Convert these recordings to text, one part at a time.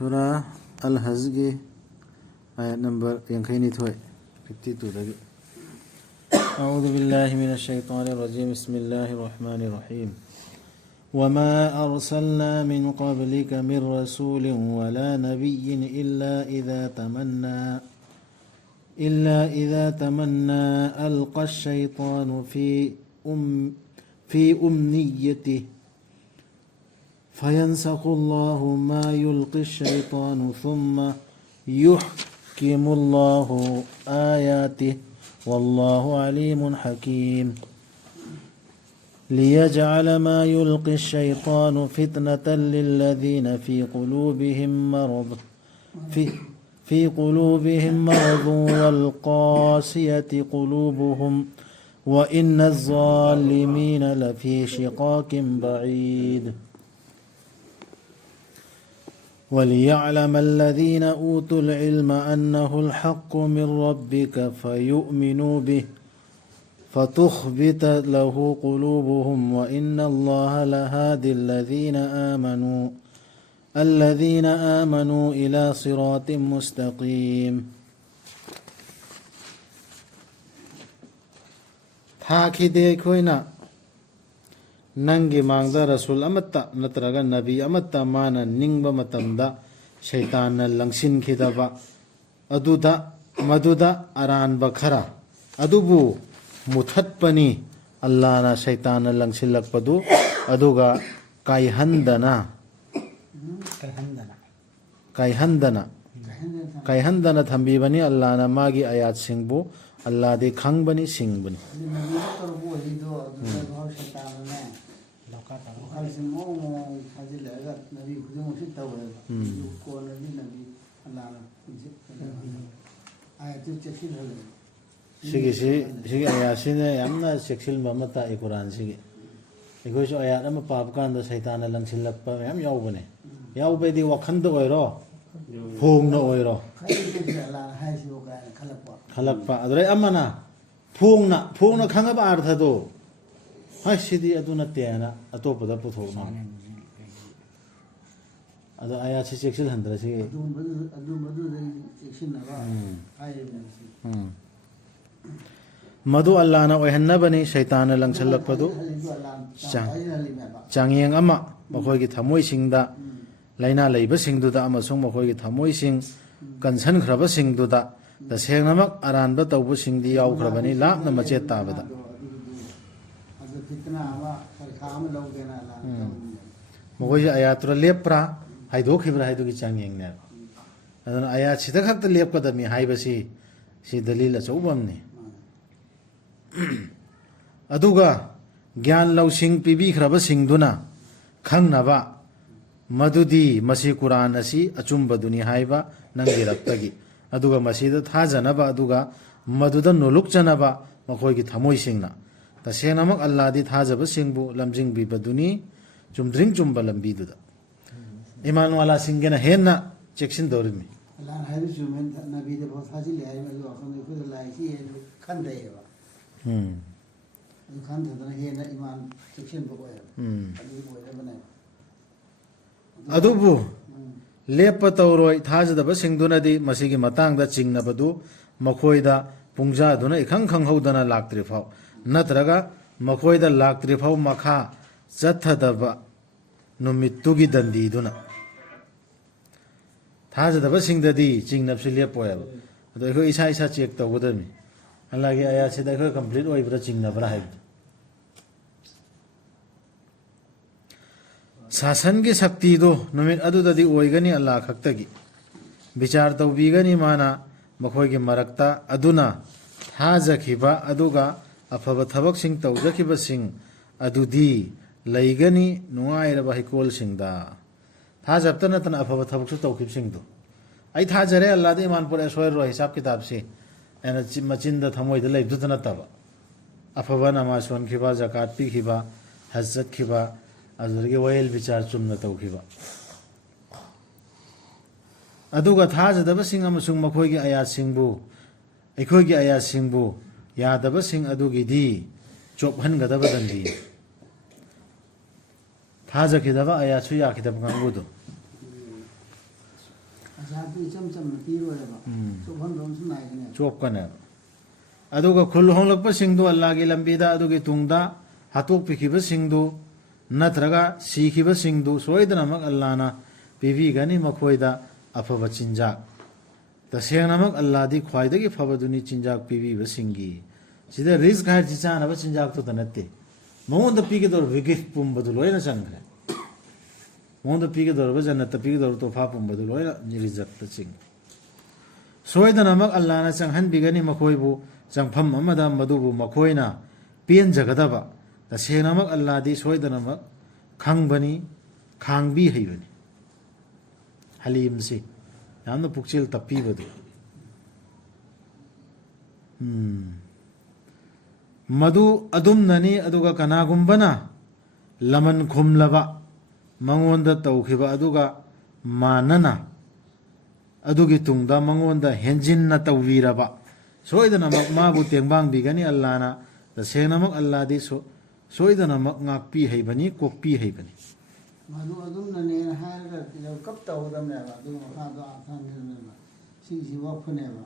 Surah Al-Hajj ayat number yang kaini thoy 52 lagi. أعوذ بالله من الشيطان الرجيم بسم الله الرحمن الرحيم وما أرسلنا من قبلك من رسول ولا نبي إلا إذا تمنى ألقى الشيطان في أمنيته فينسخ الله ما يلقي الشيطان ثم يحكم الله آياته والله عليم حكيم ليجعل ما يلقي الشيطان فتنة للذين في قلوبهم مرض والقاسية قلوبهم وإن الظالمين لفي شقاق بعيد وليعلم الذين أوتوا العلم أنه الحق من ربك فيؤمنوا به فتخبت له قلوبهم وإن الله لهادي الذين آمنوا إلى صراط مستقيم تاكيدي كوينا ننگي مانگدا رسول امتا نترغا نبي امتا مانا نينبا متمدا شيطان لنگسين كدبا مدودا أران بخرا أدوبو متحدبني الله نا شيطان لنگسين لقبدو أدوغا كاي هندنا تنبيبني الله نا ماغي آيات سنگبو الله دي خنگبني سنگبني 시기 아야시네 얌나 섹실 마마타 이 쿠란 시기 이거죠 아야나 뭐 바브간다 사이타나 랑실락바 얌 야우버네 야우베디 와칸도 오이로 퐁노 오이로 칼락바 아드레 암마나 퐁나 칸가바 아르타도 하시디 아두나 때나 아토보다 부토나 아도 아야시 섹실 한다라 시기 मधु अल्लाह ना ओहन्ना बनी शैतान लंगसलक पदु चांगियंग अमा मखोय की थमोय सिंगदा लाइना लैब सिंगदुदा अमसुंग मखोय की थमोय सिंग कंसन खरब सिंगदुदा तसेंगनमक अरानब तौबु सिंगदी यावखरबनी लापना मचेत ताबदा मखोय आयातुर लेप्रा हाइदोखिब्रा हाइदोगी चांगियंग ने अदन आयात सिदा खक्त लेपकदमी हाइबसी सी दलील अचौबमनी अदुगा ज्ञान लौसिंग पीबीखरब सिंगदुना खंगनबा मदुदी मसी कुरान असि अचुंबदुनी हाइबा नंगिरक्तगी अदुगा मसीदा थाजनबा अदुगा मदुदा नुलुकचनबा मखोयगी थमोय सिंगना तसेनमक अल्लाहदी थाजब सिंगबु लमजिंग बिबदुनी चुमद्रिंग चुंबा लंबीदुदा ईमान वाला सिंगना हेन्ना चेक्सिन दौरिमी अल्लाह हाइबु जुमेन नबीदे बहुत हाजिल है मदु अखन खुद लाइसी है खंदेवा अदुबु लेप तौरोय थाजदब सिंगदुनदी मसिगी मतंगदा चिंगनबदु मखोयदा पुंगजा दुना इखंग खंगहौदना लाक्त्रि फाव नत्रगा मखोयदा लाक्त्रि फाव मखा चथदब नुमित्तुगी दंदी दुना थाजदब सिंगददी चिंगनबसि लेपोयब अदो इखो इसा इसा चेक तौगदमी अल्लाह की आयात से देखो कंप्लीट वही बरा चिंगनबरा है शासन की शक्ति दो नुमित अदुददी ओइगनी अल्लाह खक्तगी विचार तौबीगनी माना मखोय की मरक्ता अदुना थाजखिबा अदुगा अफब थबक सिंग तौजखिबा सिंग अदुदी लैगनी नुंगाइरबा हिकोल सिंगदा थाजबत नतन अफब थबक सु तौखिब सिंगदो आई थाजरे अल्लाह दे ईमान पुरे सोयर रो हिसाब किताब से एना मचिंदा थमोयद लैबदुत नतबा अफबा नमाज सोनखिबा जाकात पीखिबा हज्जत खिबा अजरगे वयल विचार चुमना तौखिबा अदुगा थाजदब सिंग अमसुंग मखोयगी आयात सिंगबु अखोयगी आयात सिंगबु यादब सिंग अदुगिदी चोपहनगदब दंदी थाजखिदब आयात सु याखिदब गांगुदो ꯑꯆꯥꯄꯣꯠ ꯏꯆꯝ ꯆꯝꯅ ꯄꯤꯔꯣꯏꯕ ꯆꯣꯞꯍꯟꯕꯝꯁꯨ ꯅꯥꯏꯒꯅꯦꯕ ꯆꯣꯞꯀꯅꯦꯕ ꯑꯗꯨꯒ ꯈꯨꯜ ꯍꯣꯡꯂꯛꯄꯁꯤꯡꯗꯨ ꯑꯜꯂꯥꯍꯒꯤ ꯂꯝꯕꯤꯗ ꯑꯗꯨꯒꯤ ꯇꯨꯡꯗ ꯍꯥꯠꯇꯣꯛꯄꯤꯈꯤꯕꯁꯤꯡꯗꯨ ꯅꯠꯇ꯭ꯔꯒ ꯁꯤꯈꯤꯕꯁꯤꯡꯗꯨ ꯁꯣꯏꯗꯅꯃꯛ ꯑꯜꯂꯥꯍꯅ ꯄꯤꯕꯤꯒꯅꯤ ꯃꯈꯣꯏꯗ ꯑꯐꯕ ꯆꯤꯟꯖꯥꯛ ꯇꯁꯦꯡꯅꯃꯛ ꯑꯜꯂꯥꯍꯗꯤ ꯈ꯭ꯋꯥꯏꯗꯒꯤ ꯐꯕꯗꯨꯅꯤ ꯆꯤꯟꯖꯥꯛ ꯄꯤꯕꯤꯕꯁꯤꯡꯒꯤ ꯁꯤꯗ ꯔꯤꯖꯛ ꯍꯥꯏꯔꯤꯁꯤ ꯆꯥꯅꯕ ꯆꯤꯟꯖꯥꯛꯇꯨꯗ ꯅꯠꯇꯦ ꯃꯉꯣꯟꯗ ꯄꯤꯒꯗꯧꯔꯤꯕ ꯒꯤꯐ ꯄꯨꯝꯕꯗꯨ ꯂꯣꯏꯅ ꯆꯟꯈ꯭ꯔꯦ ꯃꯉꯣꯟꯗ ꯄꯤꯒꯗꯧꯔꯤꯕ ꯖꯟꯅꯠꯇ ꯄꯤꯒꯗꯧꯔꯤꯕ ꯇꯣꯐꯥ ꯄꯨꯝꯕꯗꯨ ꯂꯣꯏꯅ ꯔꯤꯖꯛꯇ ꯆꯤꯡꯉꯤ ꯁꯣꯏꯗꯅꯃꯛ ꯑꯜꯂꯥꯍꯅ ꯆꯪꯍꯟꯕꯤꯒꯅꯤ ꯃꯈꯣꯏꯕꯨ ꯆꯪꯐꯝ ꯑꯃꯗ ꯃꯗꯨꯕꯨ ꯃꯈꯣꯏꯅ ꯄꯦꯟꯖꯒꯗꯕ ꯇꯁꯦꯡꯅꯃꯛ ꯑꯜꯂꯥꯍꯗꯤ ꯁꯣꯏꯗꯅꯃꯛ ꯈꯪꯕꯅꯤ ꯈꯥꯡꯕꯤ ꯍꯩꯕꯅꯤ ꯍꯂꯤꯝꯁꯤ ꯌꯥꯝꯅ ꯄꯨꯛꯆꯦꯜ ꯇꯞꯄꯤꯕꯗꯨ ꯃꯗꯨ ꯑꯗꯨꯝꯅꯅꯤ ꯑꯗꯨꯒ ꯀꯅꯥꯒꯨꯝꯕꯅ ꯂꯃꯟ ꯈꯨꯝꯂꯕ ꯃꯉꯣꯟꯗ ꯇꯧꯈꯤꯕ ꯑꯗꯨꯒ ꯃꯥꯟꯅꯅ ꯑꯗꯨꯒꯤ ꯇꯨꯡꯗ ꯃꯉꯣꯟꯗ ꯍꯦꯟꯖꯤꯟꯅ ꯇꯧꯕꯤꯔꯕ ꯁꯣꯏꯗꯅꯃꯛ ꯃꯥꯕꯨ ꯇꯦꯡꯕꯥꯡꯕꯤꯒꯅꯤ ꯑꯜꯂꯥꯍꯅ ꯇꯁꯦꯡꯅꯃꯛ ꯑꯜꯂꯥꯍꯗꯤ ꯁꯣꯏꯗꯅꯃꯛ ꯉꯥꯛꯄꯤ ꯍꯩꯕꯅꯤ ꯀꯣꯛꯄꯤ ꯍꯩꯕꯅꯤ ꯃꯗꯨ ꯑꯗꯨꯝꯅꯅꯦꯅ ꯍꯥꯏꯔꯒ ꯀꯞ ꯇꯧꯒꯗꯕꯅꯦꯕ ꯑꯗꯨꯒ ꯃꯈꯥꯗꯣ ꯑꯥꯊꯥꯟꯒꯗꯕꯅꯦꯕ ꯁꯤꯒꯤꯁꯤ ꯋꯥꯐꯅꯦꯕ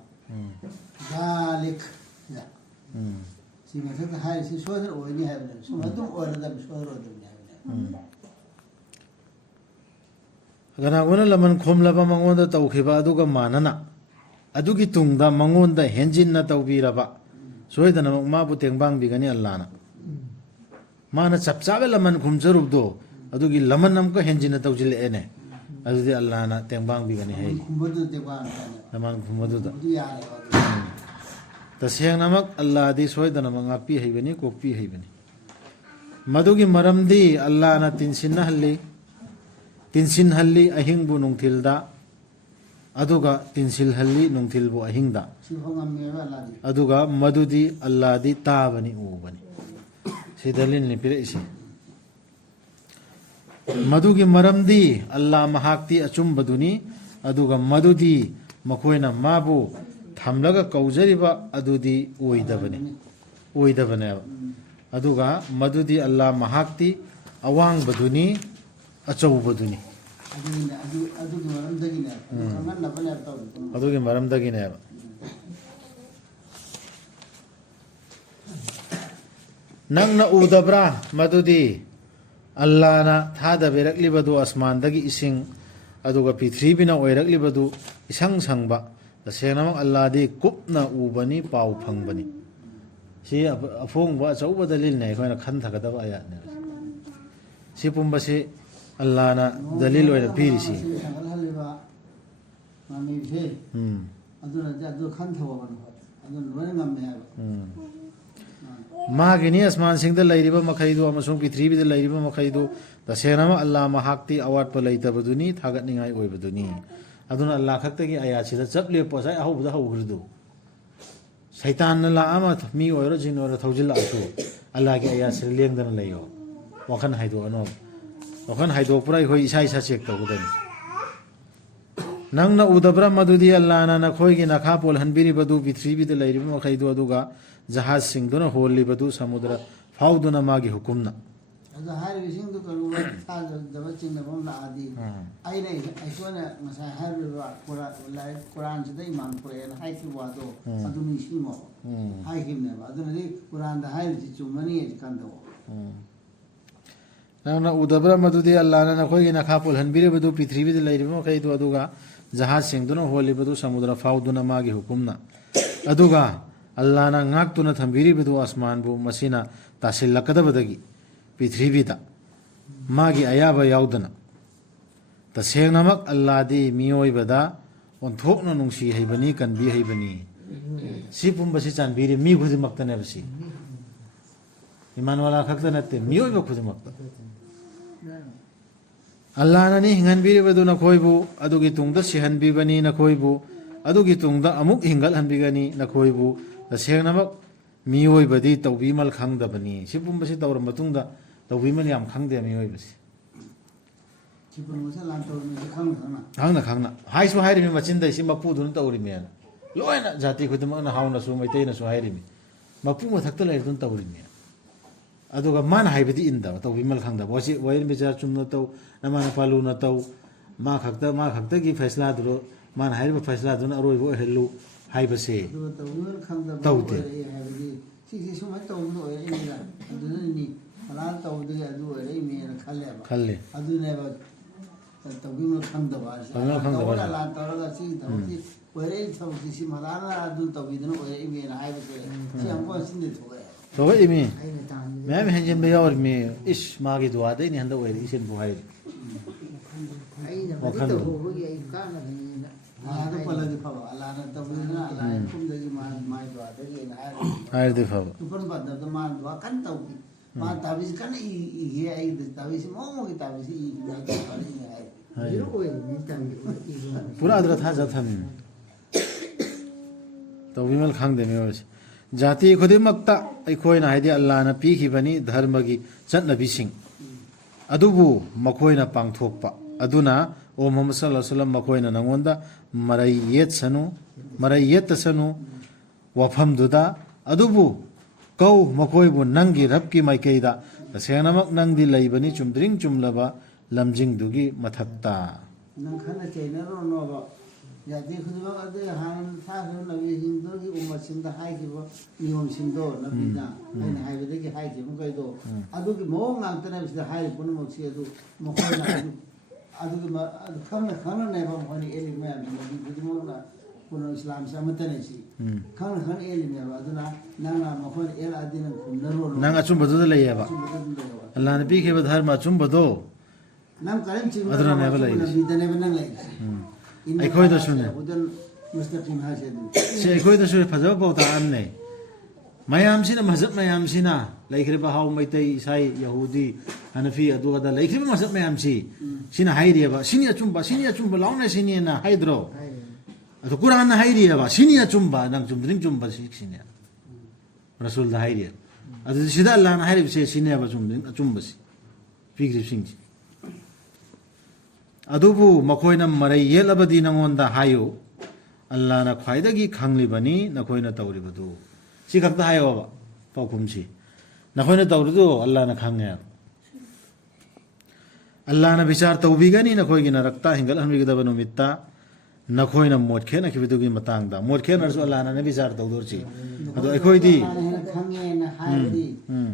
ꯗꯥꯂꯤꯛ ꯁꯤ ꯃꯊꯛꯇ ꯍꯥꯏꯔꯤꯁꯤ ꯁꯣꯏꯗꯅ ꯑꯣꯏꯅꯤ ꯍꯥꯏꯕꯅꯦꯕ ꯁꯨꯝ ꯑꯗꯨꯝ ꯑꯣꯏꯔꯗꯕꯅꯤ ꯁꯣꯏꯔꯣꯏꯗꯕꯅꯤ ꯍꯥꯏꯕꯅꯦꯕ ꯀꯅꯥꯒꯨꯝꯕꯅ ꯂꯃꯟ ꯈꯣꯝꯂꯕ ꯃꯉꯣꯟꯗ ꯇꯧꯈꯤꯕ ꯑꯗꯨꯒ ꯃꯥꯟꯅꯅ ꯑꯗꯨꯒꯤ ꯇꯨꯡꯗ ꯃꯉꯣꯟꯗ ꯍꯦꯟꯖꯤꯟꯅ ꯇꯧꯕꯤꯔꯕ ꯁꯣꯏꯗꯅꯃꯛ ꯃꯥꯕꯨ ꯇꯦꯡꯕꯥꯡꯕꯤꯒꯅꯤ ꯑꯜꯂꯥꯍꯅ ꯃꯥꯅ ꯆꯞ ꯆꯥꯕ ꯂꯃꯟ ꯈꯨꯝꯖꯔꯨꯕꯗꯣ ꯑꯗꯨꯒꯤ ꯂꯃꯟ ꯑꯃꯨꯛꯀ ꯍꯦꯟꯖꯤꯟꯅ ꯇꯧꯁꯤꯜꯂꯛꯑꯦꯅꯦ ꯑꯗꯨꯗꯤ ꯑꯜꯂꯥꯍꯅ ꯇꯦꯡꯕꯥꯡꯕꯤꯒꯅꯤ ꯍꯥꯏ ꯂꯃꯟ ꯈꯨꯝꯕꯗꯨꯗ ꯇꯁꯦꯡꯅꯃꯛ ꯑꯜꯂꯥꯍꯗꯤ ꯁꯣꯏꯗꯅꯃꯛ ꯉꯥꯛꯄꯤ ꯍꯩꯕꯅꯤ ꯀꯣꯛꯄꯤ ꯍꯩꯕꯅꯤ ꯃꯗꯨꯒꯤ ꯃꯔꯝꯗꯤ ꯑꯜꯂꯥꯍꯅ ꯇꯤꯟꯁꯤꯟꯍꯜꯂꯤ ꯑꯍꯤꯡꯕꯨ ꯅꯨꯡꯊꯤꯜꯗ ꯑꯗꯨꯒ ꯇꯤꯟꯁꯤꯜꯍꯜꯂꯤ ꯅꯨꯡꯊꯤꯜꯕꯨ ꯑꯍꯤꯡꯗ ꯑꯗꯨꯒ ꯃꯗꯨꯗꯤ ꯑꯜꯂꯥꯍꯗꯤ ꯇꯥꯕꯅꯤ ꯎꯕꯅꯤ ꯁꯤ ꯗꯂꯤꯜꯅꯤ ꯄꯤꯔꯛꯏꯁꯤ ꯃꯗꯨꯒꯤ ꯃꯔꯝꯗꯤ ꯑꯜꯂꯥꯍ ꯃꯍꯥꯛꯇꯤ ꯑꯆꯨꯝꯕꯗꯨꯅꯤ ꯑꯗꯨꯒ ꯃꯗꯨꯗꯤ ꯃꯈꯣꯏꯅ ꯃꯥꯕꯨ ꯊꯝꯂꯒ ꯀꯧꯖꯔꯤꯕ ꯑꯗꯨꯗꯤ ꯑꯣꯏꯗꯕꯅꯦꯕ ꯑꯗꯨꯒ ꯃꯗꯨꯗꯤ ꯑꯜꯂꯥꯍ ꯃꯍꯥꯛꯇꯤ ꯑꯋꯥꯡꯕꯗꯨꯅꯤ ꯑꯆꯧꯕꯗꯨꯅꯤ ꯑꯗꯨꯒꯤ ꯃꯔꯝꯗꯒꯤꯅꯦꯕ ꯅꯪꯅ ꯎꯗꯕ꯭ꯔꯥ ꯃꯗꯨꯗꯤ ꯑꯜꯂꯥꯍꯅ ꯊꯥꯗꯕꯤꯔꯛꯂꯤꯕꯗꯨ ꯑꯁꯃꯥꯟꯗꯒꯤ ꯏꯁꯤꯡ ꯑꯗꯨꯒ ꯄ꯭ꯔꯤꯊꯤꯕꯤꯅ ꯑꯣꯏꯔꯛꯂꯤꯕꯗꯨ ꯏꯁꯪ ꯁꯪꯕ ꯇꯁꯦꯡꯅꯃꯛ ꯑꯜꯂꯥꯍꯗꯤ ꯀꯨꯞꯅ ꯎꯕꯅꯤ ꯄꯥꯎ ꯐꯪꯕꯅꯤ ꯁꯤ ꯑꯐꯣꯡꯕ ꯑꯆꯧꯕ ꯗꯂꯤꯜꯅꯦ ꯑꯩꯈꯣꯏꯅ ꯈꯟꯊꯒꯗꯕ ꯑꯌꯥꯠꯅꯦ ꯁꯤ ꯄꯨꯝꯕꯁꯤ ꯑꯜꯂꯥꯍꯅ ꯗꯂꯤꯜ ꯑꯣꯏꯅ ꯄꯤꯔꯤꯁꯤ ꯃꯥꯒꯤꯅꯤ ꯑꯁꯃꯥꯟꯁꯤꯡꯗ ꯂꯩꯔꯤꯕ ꯃꯈꯩꯗꯨ ꯑꯃꯁꯨꯡ ꯄ꯭ꯔꯤꯊꯤꯕꯤꯗ ꯂꯩꯔꯤꯕ ꯃꯈꯩꯗꯨ ꯇꯁꯦꯡꯅꯃꯛ ꯑꯜꯂꯥꯍ ꯃꯍꯥꯛꯇꯤ ꯑꯋꯥꯠꯄ ꯂꯩꯇꯕꯗꯨꯅꯤ ꯊꯥꯒꯠꯅꯤꯡꯉꯥꯏ ꯑꯣꯏꯕꯗꯨꯅꯤ ꯑꯗꯨꯅ ꯑꯜꯂꯥꯍ ꯈꯛꯇꯒꯤ ꯑꯌꯥꯠꯁꯤꯗ ꯆꯞ ꯂꯦꯞꯄꯣ ꯉꯁꯥꯏ ꯑꯍꯧꯕꯗ ꯍꯧꯈ꯭ꯔꯤꯗꯨ ꯁꯩꯇꯥꯟꯅ ꯂꯥꯛꯑꯃ ꯃꯤ ꯑꯣꯏꯔꯣ ꯖꯤꯟ ꯑꯣꯏꯔꯣ ꯊꯧꯖꯤꯜꯂꯛꯑꯁꯨ ꯑꯜꯂꯥꯍꯒꯤ ꯑꯌꯥꯠꯁꯤꯗ ꯂꯦꯡꯗꯅ ꯂꯩꯌꯣ ꯋꯥꯈꯜ ꯍꯥꯏꯗꯣꯛꯑꯅꯣ ꯋꯥꯈꯜ ꯍꯥꯏꯗꯣꯛꯄ꯭ꯔꯥ ꯑꯩꯈꯣই ꯏꯁꯥ ꯆꯦꯛ ꯇꯧꯒꯗꯕꯅꯤ ꯅꯪꯅ ꯎꯗꯕ꯭ꯔꯥ ꯃꯗꯨꯗꯤ ꯑꯜꯂꯥꯍꯅ ꯅꯈꯣꯏꯒꯤ ꯅꯈꯥ ꯄꯣꯜꯍꯟꯕꯤꯔꯤꯕꯗꯨ ꯄ꯭ꯔꯤꯊꯤꯕꯤꯗ ꯂꯩꯔꯤꯕ ꯃꯈꯩꯗꯨ ꯑꯗꯨꯒ ꯖꯍꯥꯖꯁꯤꯡꯗꯨꯅ ꯍꯣꯜꯂꯤꯕꯗꯨ ꯁꯃꯨꯗ꯭ꯔ ꯐꯥꯎꯗꯨꯅ ꯃꯥꯒꯤ ꯍꯨꯀꯨꯝꯅ ꯑꯗꯣ ꯍꯥꯏꯔꯤꯕꯁꯤꯡꯗꯨ ꯀꯔꯤꯒꯨꯝꯕ ꯊꯥꯖꯗꯕ ꯆꯤꯡꯅꯕ ꯑꯃ ꯂꯥꯛꯑꯗꯤ ꯑꯩꯈꯣꯏꯅ ꯉꯁꯥꯏ ꯍꯥꯏꯔꯤꯕ ꯀꯨꯔꯥꯟꯁꯤꯗ ꯏꯃꯥꯟ ꯄꯨꯔꯛꯑꯦꯅ ꯍꯥꯏꯈꯤꯕ ꯋꯥꯗꯣ ꯑꯗꯨ ꯅꯤꯡꯁꯤꯡꯉꯣ ꯍꯥꯏꯈꯤꯕꯅꯦꯕ ꯑꯗꯨꯅꯗꯤ ꯀꯨꯔꯥꯟꯗ ꯍꯥꯏꯔꯤꯁꯤ ꯆꯨꯝꯃꯅꯤ ꯀꯟꯗꯣ ꯅꯪꯅ ꯎꯗꯕ꯭ꯔꯥ ꯃꯗꯨꯗꯤ ꯑꯜꯂꯥꯍꯅ ꯅꯈꯣꯏꯒꯤ ꯅꯈꯥ ꯄꯣꯜꯍꯟꯕꯤꯔꯤꯕꯗꯨ ꯄ꯭ꯔꯤꯊꯤꯕꯤꯗ ꯂꯩꯔꯤꯕ ꯃꯈꯩꯗꯨ ꯑꯗꯨꯒ ꯖꯍꯥꯖꯁꯤꯡꯗꯨꯅ ꯍꯣꯜꯂꯤꯕꯗꯨ ꯁꯃꯨꯗ꯭ꯔ ꯐꯥꯎꯗꯨꯅ ꯃꯥꯒꯤ ꯍꯨꯀꯨꯝꯅ ꯑꯗꯨꯒ ꯑꯜꯂꯥꯍꯅ ꯉꯥꯛꯇꯨꯅ ꯊꯝꯕꯤꯔꯤꯕꯗꯨ ꯑꯁꯃꯥꯟꯕꯨ ꯃꯁꯤꯅ ꯇꯥꯁꯤꯜꯂꯛꯀꯗꯕꯗꯒꯤ ꯄ꯭ꯔꯤꯊꯤꯕꯤꯗ ꯃꯥꯒꯤ ꯑꯌꯥꯕ ꯌꯥꯎꯗꯅ ꯇꯁꯦꯡꯅꯃꯛ ꯑꯜꯂꯥꯍꯗꯤ ꯃꯤꯑꯣꯏꯕꯗ ꯑꯣꯟꯊꯣꯛꯅ ꯅꯨꯡꯁꯤ ꯍꯩꯕꯅꯤ ꯀꯟꯕꯤ ꯍꯩꯕꯅꯤ ꯁꯤ ꯄꯨꯝꯕꯁꯤ ꯆꯥꯟꯕꯤꯔꯤ ꯃꯤ ꯈꯨꯗꯤꯡꯃꯛꯇꯅꯦꯕ ꯁꯤ ꯏꯃꯥꯟꯋꯥꯂꯥ ꯈꯛꯇ ꯅꯠꯇꯦ ꯃꯤꯑꯣꯏꯕ ꯈꯨꯗꯤꯡꯃꯛꯇ ꯑꯜꯂꯥꯍꯅꯅꯤ ꯍꯤꯡꯍꯟꯕꯤꯔꯤꯕꯗꯨ ꯅꯈꯣꯏꯕꯨ ꯑꯗꯨꯒꯤ ꯇꯨꯡꯗ ꯁꯤꯍꯟꯕꯤꯕꯅꯤ ꯅꯈꯣꯏꯕꯨ ꯑꯗꯨꯒꯤ ꯇꯨꯡꯗ ꯑꯃꯨꯛ ꯍꯤꯡꯒꯠꯍꯟꯕꯤꯒꯅꯤ ꯅꯈꯣꯏꯕꯨ ꯇꯁꯦꯡꯅꯃꯛ ꯃꯤꯑꯣꯏꯕꯗꯤ ꯇꯧꯕꯤꯃꯜ ꯈꯪꯗꯕꯅꯤ ꯁꯤ ꯄꯨꯝꯕꯁꯤ ꯇꯧꯔ ꯃꯇꯨꯡꯗ ꯇꯧꯕꯤꯃꯜ ꯌꯥꯝ ꯈꯪꯗꯦ ꯃꯤꯑꯣꯏꯕꯁꯤ ꯈꯪꯅ ꯍꯥꯏꯁꯨ ꯍꯥꯏꯔꯤꯃꯤ ꯃꯆꯤꯟꯗ ꯁꯤ ꯃꯄꯨꯗꯨꯅ ꯇꯧꯔꯤꯃꯦꯅ ꯂꯣꯏꯅ ꯖꯥꯇꯤ ꯈꯨꯗꯤꯡꯃꯛꯅ ꯍꯥꯎꯅꯁꯨ ꯃꯩꯇꯩꯅꯁꯨ ꯍꯥꯏꯔꯤꯃꯤ ꯃꯄꯨ ꯃꯊꯛꯇ ꯂꯩꯔꯤꯗꯨꯅ ꯇꯧꯔꯤꯃꯤ ꯑꯗꯨꯒ ꯃꯥꯅ ꯍꯥꯏꯕꯗꯤ ꯏꯟꯗꯕ ꯇꯧꯕꯤꯃꯜ ꯈꯪꯗꯕ ꯋꯥꯌꯦꯜ ꯕꯤꯆꯥꯔ ꯆꯨꯝꯅ ꯇꯧ ꯅꯃꯥ ꯅꯄꯥ ꯂꯨꯅ ꯇꯧ ꯃꯥ ꯈꯛꯇꯒꯤ ꯐꯩꯁꯂꯥꯗꯨ ꯃꯥꯅ ꯍꯥꯏꯔꯤꯕ ꯐꯩꯁꯂꯥꯗꯨꯅ ꯑꯔꯣꯏꯕ ꯑꯣꯏꯍꯜꯂꯨ ꯍꯥꯏꯕꯁꯦ ꯑꯗꯨꯒ ꯇꯧꯕꯤꯃꯜ ꯈꯪꯗꯕ ꯇꯧꯗꯦ. ꯑꯣꯏꯔꯛꯏ ꯍꯥꯏꯕꯗꯤ ꯁꯤꯁꯦ ꯁꯨꯃꯥꯏꯅ ꯇꯧꯕꯗ ꯑꯣꯏꯔꯛꯏꯅꯤꯗ ꯑꯗꯨꯗꯅꯤ ꯐꯂꯥꯟ ꯇꯧꯕꯗꯒꯤ ꯑꯗꯨ ꯑꯣꯏꯔꯛꯏꯅꯦꯅ ꯈꯜꯂꯦꯕ ꯈꯜꯂꯦ. ꯑꯗꯨꯅꯦꯕ ꯇꯧꯕꯤꯃꯜ ꯈꯪꯗꯕ ꯍꯥꯏꯁꯦ ꯇꯧꯕꯤꯃꯜ ꯈꯪꯗꯕ ꯇꯧꯔꯒ ꯍꯥꯏꯁꯦ. ꯂꯥꯟ ꯇꯧꯔꯒ ꯁꯤꯒꯤ ꯊꯕꯛꯁꯤ ꯑꯣꯏꯔꯛꯏ ꯊꯕꯛꯁꯤ ꯁꯤ ꯐꯂꯥꯟꯅ ꯑꯗꯨ ꯇꯧꯕꯤꯗꯅ ꯑꯣꯏꯔꯛꯏꯃꯦꯅ ꯍꯥꯏꯕꯁꯦ ꯁꯤ ꯑꯃꯨꯛ ꯆꯤꯟꯗꯤ ꯊꯣꯛꯑꯦ ꯊꯣꯛꯂꯛꯏꯃꯤ ꯑꯩꯅ ꯇꯥꯟꯕꯗ ꯃꯌꯥꯝ ꯍꯦꯟꯖꯤꯟꯕ ꯌꯥꯎꯔꯤꯃꯤ ꯏꯁ ꯃꯥꯒꯤ ꯗꯨꯋꯥꯗꯩꯅꯤ ꯍꯟꯗꯛ ꯑꯣꯏꯔꯛꯏꯁꯦꯕꯨ ꯍꯥꯏꯔꯤ ꯑꯩꯅ ꯋꯥꯈꯜꯗꯣ. ꯇꯧꯍꯧꯕꯒꯤ ꯑꯩ ꯀꯥꯟꯅꯕꯅꯤꯅ ꯑꯂꯥꯗ ꯄꯜꯂꯗꯤ ꯐꯕ ꯑꯂꯥꯅ ꯇꯧꯕꯤꯗꯅ ꯑꯂꯥ ꯏꯐꯨꯝꯗꯒꯤ ꯃꯥꯏ ꯗꯨꯋꯥꯗꯒꯤ ꯑꯩꯅ ꯍꯥꯏꯔꯗꯤ ꯐꯕ. ꯁꯨꯄꯔ ꯄꯟꯗꯕꯗ ꯃꯥ ꯗꯨꯋꯥ ꯀꯟꯅ ꯇꯧꯈꯤ ꯃꯥ ꯇꯥꯕꯤꯁꯤ ꯀꯟꯅ ꯏꯒꯦ ꯑꯩꯒꯤ ꯇꯥꯕꯤꯁꯤ ꯃꯑꯣꯡꯒꯤ ꯇꯥꯕꯤꯁꯤ ꯏꯒꯦ ꯐꯔꯛꯏꯅꯦ ꯍꯥꯏ ꯍꯥꯏꯔꯤ. ꯑꯣꯏꯕꯅꯤ ꯇꯥꯕꯤ ꯄꯨꯔꯥ ꯑꯗꯨꯗ ꯊꯥꯖ ꯊꯝꯃꯤꯅꯤ ꯇꯧꯕꯤꯃꯜ ꯈꯪꯗꯦ ꯃꯤꯑꯣꯏꯕꯁꯦ ꯖꯥꯇꯤ ꯈꯨꯗꯤꯡꯃꯛꯇ ꯑꯩꯈꯣꯏꯅ ꯍꯥꯏꯗꯤ ꯑꯜꯂꯥꯍꯅ ꯄꯤꯈꯤꯕꯅꯤ ꯙꯔꯃꯒꯤ ꯆꯠꯅꯕꯤꯁꯤꯡ ꯑꯗꯨꯕꯨ ꯃꯈꯣꯏꯅ ꯄꯥꯡꯊꯣꯛꯄ ꯑꯗꯨꯅ ꯑꯣ ꯃꯨꯍꯝꯃꯗ ꯁꯜꯂꯜꯂꯥꯍꯨ ꯑꯂꯩꯍꯤ ꯋꯁꯜꯂꯝ ꯃꯈꯣꯏꯅ ꯅꯉꯣꯟꯗ ꯃꯔꯩ ꯌꯦꯠꯇꯁꯅꯨ ꯋꯥꯐꯝꯗꯨꯗ ꯑꯗꯨꯕꯨ ꯀꯧ ꯃꯈꯣꯏꯕꯨ ꯅꯪꯒꯤ ꯔꯕꯀꯤ ꯃꯥꯏꯀꯩꯗ ꯇꯁꯦꯡꯅꯃꯛ ꯅꯪꯗꯤ ꯂꯩꯕꯅꯤ ꯆꯨꯝꯗ꯭ꯔꯤꯡ ꯆꯨꯝꯂꯕ ꯂꯝꯖꯤꯡꯗꯨꯒꯤ ꯃꯊꯛꯇ ꯅꯪ ꯈꯟꯅ ꯆꯩꯅꯔꯨꯅꯣꯕ ꯖꯥꯇꯤ ꯈꯨꯗꯤꯡꯃꯛ ꯑꯗꯨ ꯍꯥꯟꯅ ꯊꯥꯈꯤꯕ ꯅꯕꯤꯁꯤꯡꯗꯨꯒꯤ ꯎꯃꯠꯁꯤꯡꯗ ꯍꯥꯏꯈꯤꯕ ꯅꯤꯌꯣꯝꯁꯤꯡꯗꯣ ꯅꯕꯤꯅ ꯑꯩꯅ ꯍꯥꯏꯕꯗꯒꯤ ꯍꯥꯏꯈꯤꯕ ꯃꯈꯩꯗꯣ ꯑꯗꯨꯒꯤ ꯃꯑꯣꯡ ꯉꯥꯛꯇꯅꯦꯕ ꯁꯤꯗ ꯍꯥꯏꯔꯤꯕ ꯄꯨꯝꯅꯃꯛꯁꯤ ꯑꯗꯨ ꯃꯈꯣꯏꯅ ꯑꯗꯨꯒꯤ ꯈꯪꯅ ꯈꯪꯅꯅꯦꯕ ꯃꯈꯣꯏꯅ ꯑꯦꯜꯂꯤꯕ ꯃꯌꯥꯝꯁꯤ ꯅꯕꯤ ꯈꯨꯗꯤꯡꯃꯛꯅ ꯄꯨꯟꯅ ꯏꯁꯂꯥꯝꯁꯤ ꯑꯃꯠꯇꯅꯦ ꯁꯤ ꯈꯪꯅ ꯈꯪꯅ ꯑꯦꯜꯂꯤꯅꯦꯕ ꯑꯗꯨꯅ ꯅꯪꯅ ꯃꯈꯣꯏꯅ ꯑꯦꯜꯂꯛꯑꯗꯤ ꯅꯪ ꯈꯨꯝꯅꯔꯨꯅꯣ ꯅꯪ ꯑꯆꯨꯝꯕꯗꯨꯗ ꯂꯩꯌꯦꯕ ꯑꯆꯨꯝꯕꯗ ꯑꯗꯨꯝ ꯂꯩꯌꯣꯕ ꯑꯜꯂꯥꯍꯅ ꯄꯤꯈꯤꯕ ꯙꯔꯃ ꯑꯆꯨꯝꯕꯗꯣ nang karim chim ꯑꯗꯨꯅꯅꯦꯕ ꯂꯩꯔꯤꯁꯦ. bidane benang lai ꯑꯩꯈꯣꯏꯗꯁꯨꯅꯦ. udan mustaqim ha se ꯁꯤ ꯑꯩꯈꯣꯏꯗꯁꯨ ꯐꯖꯕ ꯄꯥꯎꯇꯥꯛ ꯑꯃꯅꯦ ꯃꯌꯥꯝꯁꯤꯅ ꯃꯖꯍꯕ ꯃꯌꯥꯝꯁꯤꯅ ꯂꯩꯈ꯭ꯔꯤꯕ ꯍꯥꯎ ꯃꯩꯇꯩ ꯏꯁꯥꯏ ꯌꯍꯨꯗꯤ ꯍꯅꯐꯤ ꯑꯗꯨꯒ ꯂꯩꯈ꯭ꯔꯤꯕ ꯃꯖꯍꯕ ꯃꯌꯥꯝꯁꯤ ꯁꯤꯅ ꯍꯥꯏꯔꯤꯑꯕ ꯁꯤꯅꯤ ꯑꯆꯨꯝꯕ ꯂꯥꯎꯅ ꯁꯤꯅꯤꯅ ꯍꯥꯏꯗ꯭ꯔో ꯑꯗꯣ ꯀꯨꯔꯥꯟꯅ ꯍꯥꯏꯔꯤꯑꯕ ꯁꯤꯅꯤ ꯑꯆꯨꯝꯕ ꯅꯪ ꯆꯨꯝꯗ꯭ꯔꯤꯡ ꯆꯨꯝꯕ ꯁꯤꯅꯦ ꯔꯁꯨꯜꯗ ꯍꯥꯏꯔꯤꯑꯕ ꯑꯗꯨꯗꯤ ꯁꯤꯗ ꯑꯜꯂꯥꯍꯅ ꯍꯥꯏꯔꯤꯕꯁꯦ ꯁꯤꯅꯦꯕ ꯆꯨꯝꯗ꯭ꯔꯤꯡ ꯑꯆꯨꯝꯕꯁꯤ ꯄꯤꯈ꯭ꯔꯤꯕꯁꯤꯡꯁꯤ ꯑꯗꯨꯕꯨ ꯃꯈꯣꯏꯅ ꯃꯔꯩ ꯌꯦꯠꯂꯕꯗꯤ ꯅꯉꯣꯟꯗ ꯍꯥꯏꯌꯨ ꯑꯜꯂꯥꯍꯅ ꯈ꯭ꯋꯥꯏꯗꯒꯤ ꯈꯪꯂꯤꯕꯅꯤ ꯅꯈꯣꯏꯅ ꯇꯧꯔꯤꯕꯗꯨ ꯁꯤ ꯈꯛꯇ ꯍꯥꯏꯌꯣꯕ ꯄꯥꯎꯈꯨꯝꯁꯤ ꯅꯈꯣꯏꯅ ꯇꯧꯔꯤꯗꯨ ꯑꯜꯂꯥꯍꯅ ꯈꯪꯉꯦꯕ ꯑꯜꯂꯥꯍꯅ ꯕꯤꯆꯥꯔ ꯇꯧꯕꯤꯒꯅꯤ ꯅꯈꯣꯏꯒꯤ ꯅꯔꯛꯇ ꯍꯦꯟꯒꯠꯍꯟꯕꯤꯒꯗꯕ ꯅꯨꯃꯤꯠꯇ ꯅꯈꯣꯏꯅ ꯃꯣꯠ ꯈꯦꯠꯅꯈꯤꯕꯗꯨꯒꯤ ꯃꯇꯥꯡꯗ ꯃꯣꯠ ꯈꯦꯠꯅꯔꯁꯨ ꯑꯜꯂꯥꯍꯅ ꯕꯤꯆꯥꯔ ꯇꯧꯗꯣꯔꯁꯤ ꯑꯗꯣ ꯑꯩꯈꯣꯏꯗꯤ khange na haidi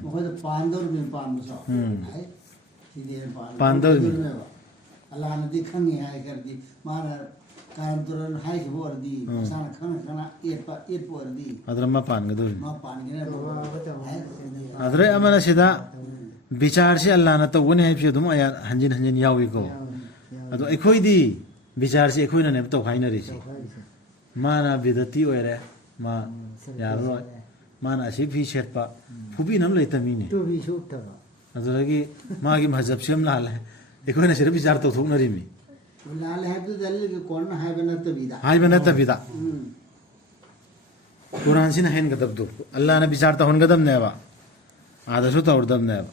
mohoi da pandor me panso hai sidi Pandor me. Allah na di khange hai kar di mara kan turan hai ki bor di sana khana khana et bor di ಅದರ ಪಾನ್ಗದೂರಿ ma pan gine ba ಆದರೆ ಅಮನ ಸಿದ ವಿಚಾರಿಸಿ ಅಲ್ಲಾಹನ ತಗೋನೆ ಹೈಫಿ ಅದುಮ ಅಯ ಹಂಜಿನ ಹಂಜಿನ ಯಾವಿಕೋ ಅದು ಐಖೋಯ್ದಿ ವಿಚಾರಿಸಿ ಐಖೋಯ್ನ ನೆಪ ತೋ ಹಾಯ್ನರಿಸಿ ಮಾನ ಬಿದತಿ ಒಯ್ರೆ ಮಾ ಯಾರೋ ಮಾನ ಅಸಿ ಫಿ ಶೆಟ್ಪ ಫುಬಿ ನಮ್ ಲೈತಮೀನೆ tu bi shuk ta ba ಅದರಾಗಿ ಮಾಗಿ ಮಹಜಬ್ ಶೆಮ್ ಲಾಲೆ ಐಖೋಯ್ನ ಸಿರ ವಿಚಾರ ತೋ ಥೋಕ್ನರಿಮಿ lal hai tu dalil ke kon hai bana to bida ಹಾಯ್ಬನ ತಬಿದ Quran ಸಿನ ಹೆನ್ ಗದಬ್ದು ಅಲ್ಲಾಹನ ವಿಚಾರ ತ ಹೊನ್ಗದಮ್ನೇವ ಆದಸು ತೌರ್ದಮ್ನೇವ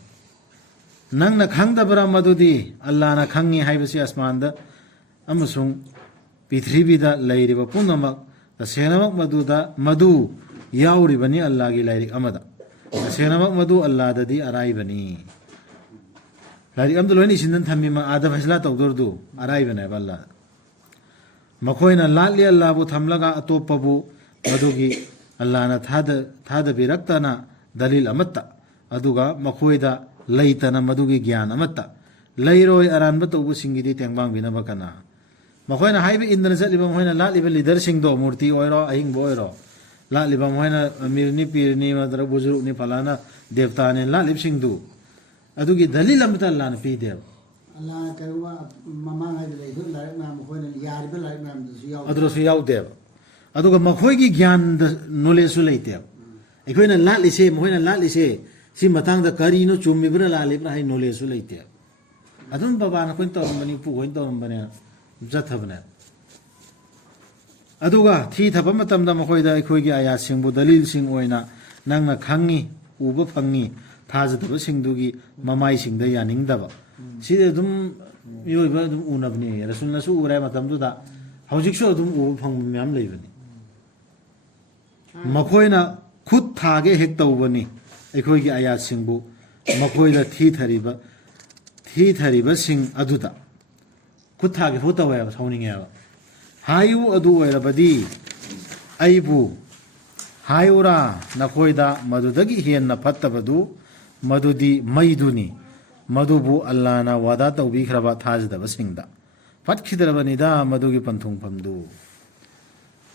ನಂಗ್ನ ಖಂಗ್ದಬರ ಮದುದಿ ಅಲ್ಲಾಹನ ಖಂಗಿ ಹೈಬಸಿ ಅಸ್ಮಾನ್ದ ಅಮಸುಂಗ್ ಪಿಥ್ರಿಬಿದ ಲೈರಿಬ ಪುನಮಕ್ ತಸೇನಮಕ್ ಮದುದ ಮದು ಯಾವ್ರಿಬನಿ ಅಲ್ಲಾಹಗಿ ಲೈರಿಕ್ ಅಮದ ತಸೇನಮಕ್ ಮದು ಅಲ್ಲಾಹದದಿ ಅರಾಯ್ಬನಿ ಲೈರಿಕ್ ಅಮ್ದು ಲೋಯ್ನಿ ಸಿಂದನ್ ಥಮ್ಮಿಮ ಆದ ಫೈಸ್ಲಾ ತೌದರ್ದು ಅರಾಯ್ಬನೆ ಬಲ್ಲ ಮಖೋಯ್ನ ಲಾಲಿ ಅಲ್ಲಾಹಬು ಥಮ್ಲಗ ಅತೋಪ್ಪಬು ಮದುಗಿ ಅಲ್ಲಾಹನ ಥಾದಬಿರಕ್ತನ ದಲೀಲ್ ಅಮತ್ತ ಅದುಗ ಮಖೋಯ್ದ ಲೈತನ ಮದುಗಿ ಜ್ಞಾನ ಅಮತ್ತ ಲೈರೋಯ್ ಅರಾನ್ಬ ತೌಬು ಸಿಂಗಿದಿ ತೆಂಗ್ಬಾಂಗ್ ಬಿನಬಕನ ಮಖೋಯ್ನ ಹಾಯ್ಬಿ ಇಂದನ ಚಲಿಬ ಮಖೋಯ್ನ ಲಾಲಿಬ ಲೀಡರ್ ಸಿಂಗ್ದೋ ಮೂರ್ತಿ ಓಯ್ರೋ ಅಹಿಂಗ್ ಓಯ್ರೋ ಲಾಲಿಬ ಮಖೋಯ್ನ ಮಿರ್ನಿ ಪೀರ್ನಿ ಮದ್ರ ಬುಜುರುಗ್ನಿ ಫಲಾನ ದೇವತಾನೆ ಲಾಲಿಬ ಸಿಂಗ್ದು ಅದುಗಿ ದಲೀಲ್ ಅಮತ್ತ ಅಲ್ಲಾಹನ ಪೀದೇವ Allah karwa mamang hai lai hu lai ma mo khoi na yar be lai ma du yaw ಅದರಸು ಯಾವ್ದೇವ ಅದುಗ ಮಖೋಯ್ಗಿ ಜ್ಞಾನದ ನಾಲೆಜು ಲೈತೇವ ಅꯩꯈꯣꯏꯅ ಲಾಲಿಸೆ ಮಖೋಯ್ನ ಲಾಲಿಸೆ ಸಿ ಮತಾಂಗದ ಕರಿನೋ ಚುಮ್ಮಿಬ್ರ ಲಾಲಿಬ್ರ ಹೈ ನಾಲೆಜು ಲೈತೇವ ಅದನ್ ಬಾಬಾನ ಕೊಯ್ನ ತೌರಂಬನಿ ಪು ಕೊಯ್ನ ತೌರಂಬನೆ ಜಥಬನೆ ಅದುಗ ಥಿ ಥಬ ಮತಂದ ಮಖೋಯ್ದ ಅꯩꯈꯣಯ್ಗಿ ಆಯಾಸಿಂಬು ದಲೀಲ್ಸಿಂಗ್ ಓಯ್ನ ನಂಗ್ನ ಖಂಗಿ ಉಬ ಫಂಗಿ ಥಾಜದಬ ಸಿಂಗ್ದುಗಿ ಮಮಾಯಿಸಿಂಗ್ದ ಯಾನಿಂಗ್ದಬ ಸಿದೆ ಅದುಮ್ ಮಿಯೋಯ್ಬ ಅದುಮ್ ಉನಬನಿ ರಸೂಲ್ನಸು ಉರೈ ಮತಂದುದ ಹೌಜಿಕ್ಸು ಅದುಮ್ ಉಬ ಫಂಗ್ ಮ್ಯಾಮ್ ಲೈಬನಿ ಮಖೋಯ್ನ ಖುದ್ ಥಾಗೆ ಹೆಕ್ ತೌಬನಿ ಅꯩꯈꯣಯ್ಗಿ ಆಯಾಸಿಂಬು ಮಖೋಯ್ದ ಥೀ ಥರಿಬ ಸಿಂಗ್ ಅದುದ ಖುದ್ ಥಾಗೆ ಫೋ ತವಯವ ಸೌನಿಂಗೇವ हायु अदु ओइरबदी अइबु हायुरा नखोइदा मदुदगी हेन्ना फत्तबदु मदुदी मैदुनी मदुबु अल्लाहना वादा तौबीख्रबा थाजदबसिंगदा फटखिदरबनिदा मदुगी पंथुंगफमदु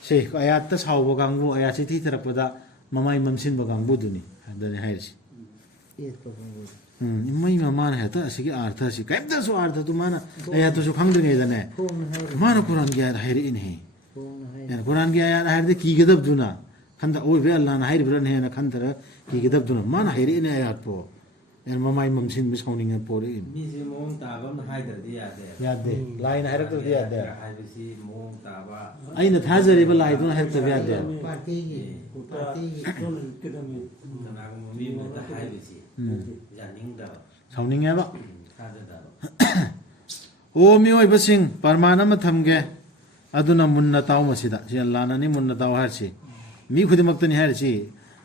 से आयात सावब गांगु आयात थी थरपदा ममाई ममसिनब गांगुदुनी दने हायरसी इमई ममान है तो असिगी अर्थ असि कैमतसु अर्थ तु माना आयातसु खंगदनेदने माना कुरान की आयत हायर इनहे कुरान की आयत हायर दे कीगदबदुना खंदा ओइबे अल्लाह ना हायर ब्रन हेना खंदर कीगदबदुना माना हायर इने आयत पो एन ममाई ममसिन बि सौनिंग पोरे इन मिसे मोंग ताबम हायदरदि यादे यादे लाइन हायरकदि यादे हायबसि मोंग ताबा अइना थाजरिबा लाइदुना हायरकदि यादे पार्टी नागम ममी मता हायबसि जानिंगदा सौनिंगेबा थाजदा ओ मिओइबसिंग परमान अमा थमगे अदुना मुन्ना ताव मसिदा सि अल्लाहना नि मुन्ना ताव हारसि मी खुदिमक्तनि हारसि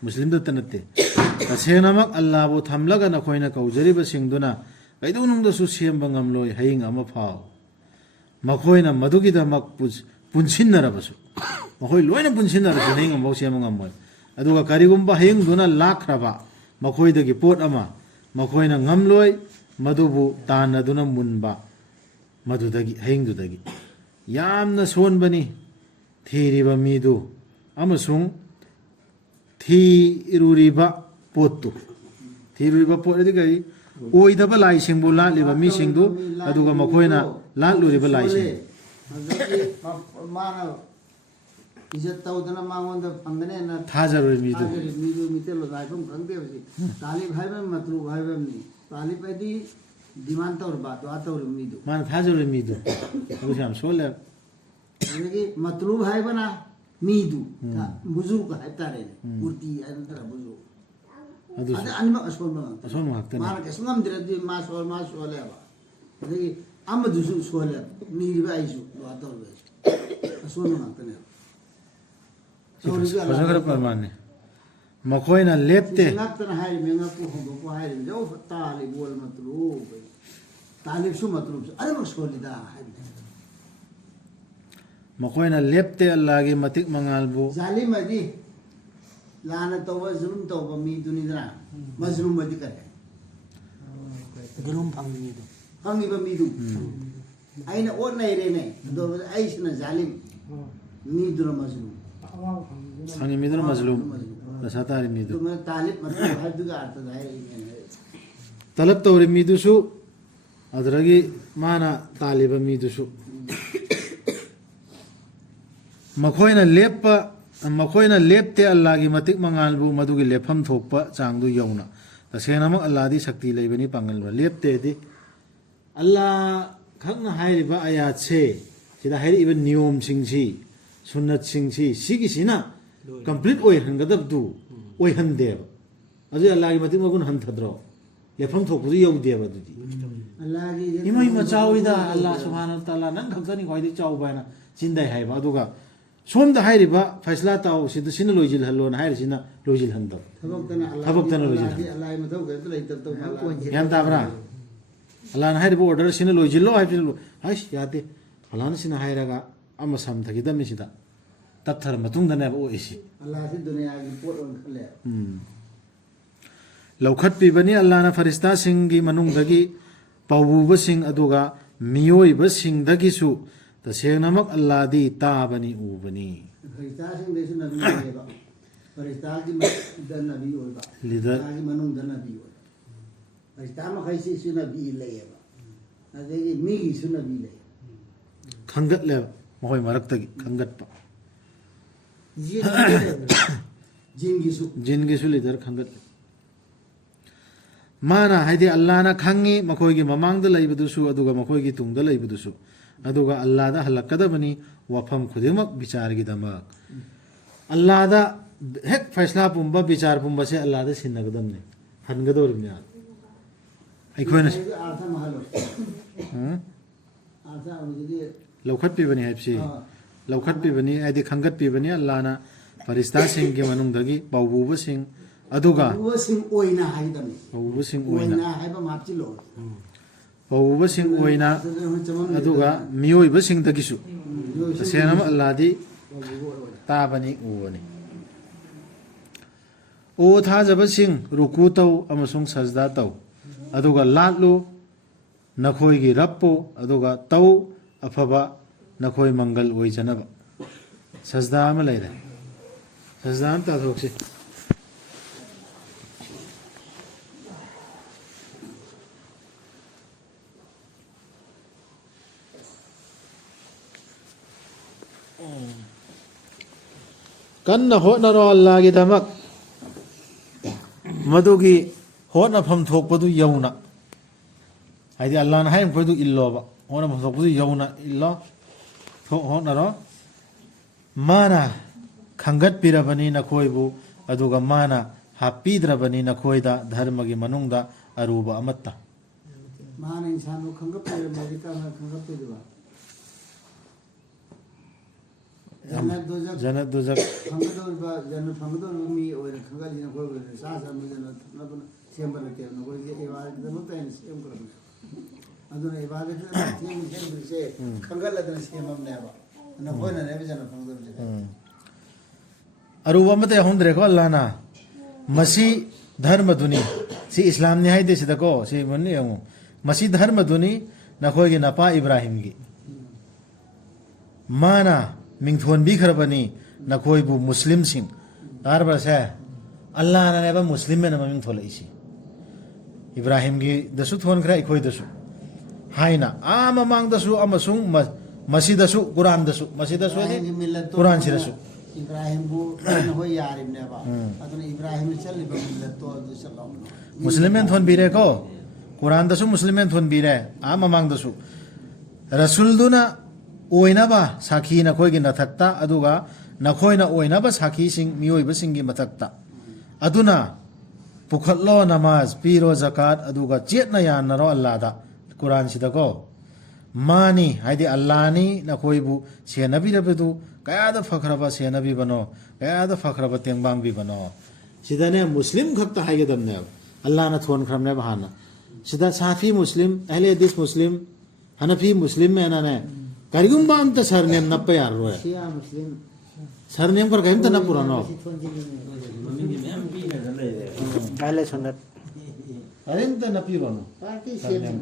मुस्लिम दत्त नत्ते तसेनमक अल्लाहबु थमलगा नखोइना कौजरिबसिंगदुना कैदुनुंगदसु सेमबा ngamloi haying ama phau मखोइना मदुगिदमक पुनसिनरबसु मखोइ लोइना पुनसिनरसु haying amau sema ngamoi aduga karigumba haying duna lakraba मखोइदगी पोट अमा मखोइना ngamloi मदुबु तानदुना मुनबा मदुदगी haying दुदगी यामना सोनबनी थीरिबा मीदु अमसुंग थीरुरिबा पोतु थीरुरिबा पोतदि गई ओइदबा लाइसिंगबु लालिबा मिसिंगदु अदुगा मखोइना लालुरिबा लाइसिंग माना इज्जत तौदना मांगोंदा फंगने ना थाजरुरि मीदु मीदु मितेलो लाइफम खंगदे बसी तालिब भाईबम मतलू भाईबम नि तालिब पैदी डिमांड तौर बात वा तौर मीदु मान थाजरुरि मीदु अबुशाम सोले यानी मतलू भाईबना मीदु बुजु का हतारे मूर्ति अंतर बुजु अदु अदे अनम असोन असोन हक्तने मार के संगम दिरदि मा सोले बा अदे अम दुसु सोले मीरिबा आइसु वा तौर बे असोन हक्तने फजगर परमाने मखोइना लेप्ते नक्तन हाय मेंगा को हो को हाय जो ताली बोल मतलू तालिब सु मतलू अरे मक सोलिदा हाय मखोइना लेप्ते अल्लाह की मतिक मंगालबु जालिम अदी लाना तौबा जुल्म तौबा मी दुनिदरा मजलूम बदी करे जुल्म फंगीबा मीदु आइना ओ नै रे नै दो आइसना जालिम मीदुरा मजलूम संगी मिदुर मजलूम दसातारि मीदु तुम तालिब मतलब हदुगा अर्थ है तलब तौरि मीदुसु अदरगी माना तालिब मीदुसु मखोइना लेप्ते अल्लाह की मतिक मंगालबु मदुगी लेफम थोकपा चांगदु यौना तसेनमक अल्लाह दी शक्ति लेबनी पांगलबा लेप्ते दि अल्लाह खंगना हाइरिबा आयात से सिदा हाइरिबा नियम सिंगसी सुन्नत सिंगसी सिगिसिना कंप्लीट ओइ हंगदबदु ओइ हंदेब अजु अल्लाह की मतिक मगुन हंथद्रो लेफम थोकदु यौदेब दुदी अल्लाह की इमई मचाउइदा अल्लाह सुब्हानहु तआला नन खंगनी खैदि चाउबायना चिन्दाइ हाइबा अदुगा सोमदा हाइरिबा फैसला ताउ सिद सिन लोइजिल हलोन हाइरिसिना लोइजिल हंद थबक्तन लोइजिल अल्लाह मथौ के तो लैत तो याम ताबरा अल्लाह ना हाइरिबा ऑर्डर सिन लोइजिल हाइबिल हाइस याते फलान सिन हाइरागा अमा सम थगिदम सिदा तत्थर मतुंग दने बो इसी अल्लाह से दुनिया की पोट ओन खले लौखत पिबनी अल्लाह ना फरिश्ता सिंह की मनुंग दगी पावुब सिंह अदुगा मियोइब सिंह दगिसु तसेनमक अल्लाह दी ताबनी उबनी फरिश्ता सिंह देश नबी लेबा फरिश्ता की द नबी होबा लीडर की मनुंग द नबी हो फरिश्ता म खैसी सु नबी लेबा अदेगी मी की सु नबी ले खंगत ले मोय मरक्तगी खंगत पा जिन की सु लीडर खंगत माना हाइदे अल्लाह ना खंगी मखोय की ममांग द लैबदुसु अदुगा मखोय की तुंग द लैबदुसु अदुगा अल्लाह दा हलकदबनी वफम खुदिमक विचार की दमक अल्लाह दा हेक फैसला पुंबा विचार पुंबा से अल्लाह दा सिनगदमने हनगदोरमिया अइखोयना अर्थ महलो अर्थ अबुदी लौखत पिबनी हैपसी लौखत पिबनी आदि खंगत पिबनी अल्लाह ना फरिश्ता सिंह के मनुंग दगी पावबुब सिंह अदुगा वो सिंह ओइना हाइदम पावबुब सिंह ओइना हाइबा मापची लो पावबुब सिंह ओइना अदुगा मियोइब सिंह दगिसु ꯇꯁꯦꯡꯅ ꯑꯜꯂꯥꯍꯗꯤ ꯇꯥꯕꯅꯤ ꯎꯕꯅꯤ ꯑꯣ ꯊꯥꯖꯕꯁꯤꯡ ꯔꯨꯀꯨ ꯇꯧ ꯑꯃꯁꯨꯡ ꯁꯖꯗꯥ ꯇꯧ ꯑꯗꯨꯒ ꯂꯥꯠꯂꯨ ꯅꯈꯣꯏꯒꯤ ꯔꯕꯄꯨ ꯑꯗꯨꯒ ꯇꯧ ꯑꯐꯕ ꯅꯈꯣꯏ ꯃꯪꯒꯜ ꯑꯣꯏꯖꯅꯕ ꯁꯖꯗꯥ ꯑꯃ ꯂꯩꯔꯦ ꯁꯖꯗꯥ ꯑꯃ ꯇꯥꯊꯣꯛꯁꯤ ꯀꯟꯅ ꯍꯣꯠꯅꯔꯣ ꯑꯜꯂꯥꯍꯒꯤꯗꯃꯛ ꯃꯗꯨꯒꯤ ꯍꯣꯠꯅꯐꯝ ꯊꯣꯛꯄꯗꯨ ꯌꯧꯅ ꯍꯥꯏꯗꯤ ꯑꯜꯂꯥꯍꯅ ꯍꯥꯏꯔꯤꯕꯈꯣꯏꯗꯨ 이ꯜꯂꯣꯕ ꯍꯣꯠꯅꯐꯝ ꯊꯣꯛꯄꯗꯨ ꯌꯧꯅ 이ꯜꯂꯣ ꯍꯣꯠꯅꯔꯣ ꯃꯥꯅ ꯈꯪꯒꯠꯄꯤꯔꯕꯅꯤ ꯅꯈꯣꯏꯕꯨ ꯑꯗꯨꯒ ꯃꯥꯅ ꯍꯥꯞꯄꯤꯗ꯭ꯔꯕꯅꯤ ꯅꯈꯣꯏꯗ ꯙꯔꯃꯒꯤ ꯃꯅꯨꯡꯗ ꯑꯔꯨꯕ ꯑꯃꯠꯇ ꯃꯥꯅ ꯏꯟꯁꯥꯟꯕꯨ ꯈꯪꯒꯠꯄꯤꯔꯕꯗꯤ ꯀꯔꯝꯅ ꯈꯪꯒꯠꯄꯤꯗꯨꯕ ꯖꯅꯠ ꯗꯨꯖꯛ ꯐꯪꯒꯗꯧꯔꯤꯕ ꯖꯅ ꯐꯪꯒꯗꯧꯔꯤꯕ ꯃꯤ ꯑꯣꯏꯅ ꯈꯪꯒꯠꯂꯤ ꯅꯈꯣꯏ ꯆꯥ ꯆꯥꯕ ꯖꯅ ꯊꯛꯅꯕ ꯁꯦꯝꯕ ꯅꯠꯇꯦꯕ ꯅꯈꯣꯏꯒꯤ ꯏꯕꯥꯗꯒꯤꯗꯃꯛꯇ ꯑꯩꯅ ꯁꯦꯝꯈ꯭ꯔꯕꯅꯤ ꯑꯗꯨꯅ ꯏꯕꯥꯗꯒꯤꯗꯃꯛ ꯁꯦꯝꯕꯁꯦ ꯈꯪꯒꯠꯂꯗꯅ ꯁꯦꯝꯃꯕꯅꯦꯕ ꯅꯈꯣꯏꯅꯅꯦꯕ ꯖꯅ ꯐꯪꯒꯗꯧꯔꯤꯁꯦ ꯑꯔꯨꯕ ꯑꯃꯠꯇ ꯌꯥꯎꯍꯟꯗ꯭ꯔꯦꯀꯣ ꯑꯜꯂꯥꯍꯅ ꯃꯁꯤ ꯙꯔꯃꯗꯨꯅꯤ ꯁꯤ ꯏꯁꯂꯥꯝꯅꯤ ꯍꯥꯏꯗꯦ ꯁꯤꯗꯀꯣ ꯁꯤ ꯃꯨꯟꯅ ꯌꯦꯡꯉꯨ ꯃꯁꯤ ꯙꯔꯃꯗꯨꯅꯤ ꯅꯈꯣꯏꯒꯤ ꯅꯄꯥ ꯏꯕ꯭ꯔꯥꯍꯤꯝꯒꯤ ꯃꯥꯅ ꯃꯤꯡꯊꯣꯟꯕꯤꯈ꯭ꯔꯕꯅꯤ ꯅꯈꯣꯏꯕꯨ ꯃꯨꯁꯂꯤꯝꯁꯤꯡ ꯇꯥꯔꯕ꯭ꯔꯁꯦ ꯑꯜꯂꯥꯍꯅꯅꯦꯕ ꯃꯨꯁꯂꯤꯝ ꯑꯅ ꯃꯃꯤꯡ ꯊꯣꯂꯛꯏꯁꯤ ꯏꯕ꯭ꯔꯥꯍꯤꯝꯒꯤꯗꯁꯨ ꯊꯣꯟꯈ꯭ꯔꯦ ꯑꯩꯈꯣꯏꯗꯁꯨ ꯍꯥꯏꯅ ꯃꯃꯥꯡꯗꯁꯨ ꯑꯃꯁꯨꯡ ꯃꯁꯤꯗꯁꯨ ꯀꯨꯔꯥꯟꯗꯁꯨ ꯃꯁꯤꯗꯁꯨ ꯀꯨꯔꯥꯟꯁꯤꯗꯁꯨ 이브라힘부 너희 야림네바 아도는 이브라힘이 찰리바 밀let도 아주 살라오노 무슬림엔 톤비레고 꾸란다수 무슬림엔 톤비레 마망다수 라술두나 오이나바 사키나 거기 나탔다 아두가 나코이나 오이나바 사키싱 미오이바싱기 마탔다 아두나 부컬로 나마즈 피로 자카트 아두가 jet나 야나로 알라다 꾸란시다고 마니 하이디 알라니 나코이부 세나비라베두 kayada fakraba senabi bano kayada fakraba tengbang bi bano sidane muslim khakta haigedam ne allah na thon khram ne bahana sida safi muslim ahle hadis muslim hanafi muslim me na ne karigum bam ta sarnem na pa yar ro 시아 무슬림 sarnem par kaim ta na purano mummy ma'am भी है चले ahle sunnat arin ta na pi bano 파티 시엠